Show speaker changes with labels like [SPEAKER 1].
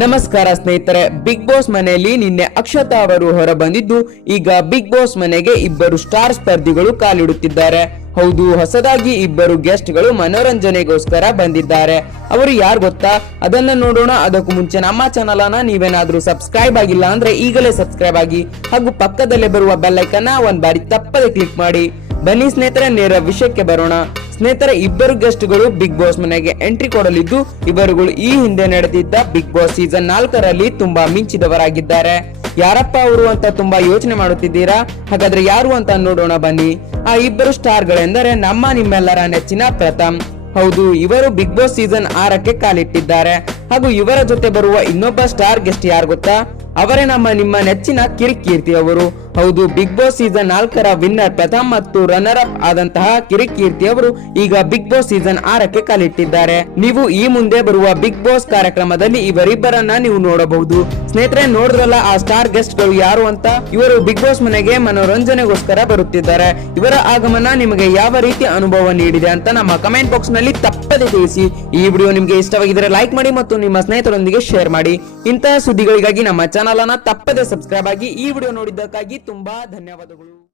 [SPEAKER 1] ನಮಸ್ಕಾರ ಸ್ನೇಹಿತರೆ big boss ಮನೆಯಲ್ಲಿ ನಿನ್ನೆ ಅಕ್ಷತಾ ಅವರು ಹೊರಬಂದಿದ್ದು, ಈಗ ಬಿಗ್ ಬಾಸ್ ಮನೆಗೆ ಇಬ್ಬರು ಸ್ಟಾರ್ ಸ್ಪರ್ಧಿಗಳು ಕಾಲಿಡುತ್ತಿದ್ದಾರೆ. ಹೌದು, ಹೊಸದಾಗಿ ಇಬ್ಬರು ಗೆಸ್ಟ್ಗಳು ಮನೋರಂಜನೆಗೋಸ್ಕರ ಬಂದಿದ್ದಾರೆ. ಅವರು ಯಾರು ಗೊತ್ತಾ? ಅದನ್ನ ನೋಡೋಣ, ಅದಕ್ಕೂ ಮುಂಚೆ ನಮ್ಮ ಚಾನಲ್ ಅನ್ನ ನೀವೇನಾದ್ರೂ ಸಬ್ಸ್ಕ್ರೈಬ್ ಆಗಿಲ್ಲ ಅಂದ್ರೆ ಈಗಲೇ ಸಬ್ಸ್ಕ್ರೈಬ್ ಆಗಿ, ಹಾಗೂ ಪಕ್ಕದಲ್ಲೇ ಬರುವ ಬೆಲ್ಲೈಕನ್ನ ಒಂದ್ ಬಾರಿ ತಪ್ಪದೆ ಕ್ಲಿಕ್ ಮಾಡಿ. ಬನ್ನಿ ಸ್ನೇಹಿತರೆ, ನೇರ ವಿಷಯಕ್ಕೆ ಬರೋಣ. ಸ್ನೇಹಿತರೆ, ಇಬ್ಬರು ಗೆಸ್ಟ್ಗಳು ಬಿಗ್ ಬಾಸ್ ಮನೆಗೆ ಎಂಟ್ರಿ ಕೊಡಲಿದ್ದು ಇವರುಗಳು ಈ ಹಿಂದೆ ನಡೆದಿದ್ದ ಬಿಗ್ ಬಾಸ್ ಸೀಸನ್ ನಾಲ್ಕರಲ್ಲಿ ತುಂಬಾ ಮಿಂಚಿದವರಾಗಿದ್ದಾರೆ. ಯಾರಪ್ಪ ಅವರು ಅಂತ ತುಂಬಾ ಯೋಚನೆ ಮಾಡುತ್ತಿದ್ದೀರಾ? ಹಾಗಾದ್ರೆ ಯಾರು ಅಂತ ನೋಡೋಣ ಬನ್ನಿ. ಆ ಇಬ್ಬರು ಸ್ಟಾರ್ ಗಳೆಂದರೆ ನಮ್ಮ ನಿಮ್ಮೆಲ್ಲರ ನೆಚ್ಚಿನ ಪ್ರಥಮ್. ಹೌದು, ಇವರು ಬಿಗ್ ಬಾಸ್ ಸೀಸನ್ ಆರಕ್ಕೆ ಕಾಲಿಟ್ಟಿದ್ದಾರೆ. ಹಾಗೂ ಇವರ ಜೊತೆ ಬರುವ ಇನ್ನೊಬ್ಬ ಸ್ಟಾರ್ ಗೆಸ್ಟ್ ಯಾರು ಗೊತ್ತಾ? ಅವರೇ ನಮ್ಮ ನಿಮ್ಮ ನೆಚ್ಚಿನ ಕಿರಿಕೀರ್ತಿ ಅವರು. ಹೌದು ಬಿಗ್ ಬಾಸ್ ಸೀಸನ್ ನಾಲ್ಕರ ವಿನ್ನರ್ ಪ್ರಥಮ್ ಮತ್ತು ರನ್ನರ್ ಅಪ್ ಆದಂತಹ ಕಿರಿಕೀರ್ತಿ ಅವರು ಈಗ ಬಿಗ್ ಬಾಸ್ ಸೀಸನ್ ಆರಕ್ಕೆ ಕಾಲಿಟ್ಟಿದ್ದಾರೆ. ನೀವು ಈ ಮುಂದೆ ಬರುವ ಬಿಗ್ ಬಾಸ್ ಕಾರ್ಯಕ್ರಮದಲ್ಲಿ ಇವರಿಬ್ಬರನ್ನ ನೀವು ನೋಡಬಹುದು. ಸ್ನೇಹಿತರೆ, ನೋಡಿದ್ರಲ್ಲ, ಆ ಸ್ಟಾರ್ ಗೆಸ್ಟ್ಗಳು ಯಾರು ಅಂತ? ಇವರು ಬಿಗ್ ಬಾಸ್ ಮನೆಗೆ ಮನೋರಂಜನೆಗೋಸ್ಕರ ಬರುತ್ತಿದ್ದಾರೆ. ಇವರ ಆಗಮನ ನಿಮಗೆ ಯಾವ ರೀತಿ ಅನುಭವ ನೀಡಿದೆ ಅಂತ ನಮ್ಮ ಕಮೆಂಟ್ ಬಾಕ್ಸ್ನಲ್ಲಿ ತಪ್ಪದೆ ತಿಳಿಸಿ. ಈ ವಿಡಿಯೋ ನಿಮಗೆ ಇಷ್ಟವಾಗಿದ್ರೆ ಲೈಕ್ ಮಾಡಿ ಮತ್ತು ನಿಮ್ಮ ಸ್ನೇಹಿತರೊಂದಿಗೆ ಶೇರ್ ಮಾಡಿ. ಇಂತಹ ಸುದ್ದಿಗಳಿಗಾಗಿ ನಮ್ಮ ಚಾನಲ್ ಅನ್ನ ತಪ್ಪದೆ ಸಬ್ಸ್ಕ್ರೈಬ್ ಆಗಿ ಈ ವಿಡಿಯೋ ನೋಡಿದ್ದಕ್ಕಾಗಿ ತುಂಬಾ ಧನ್ಯವಾದಗಳು.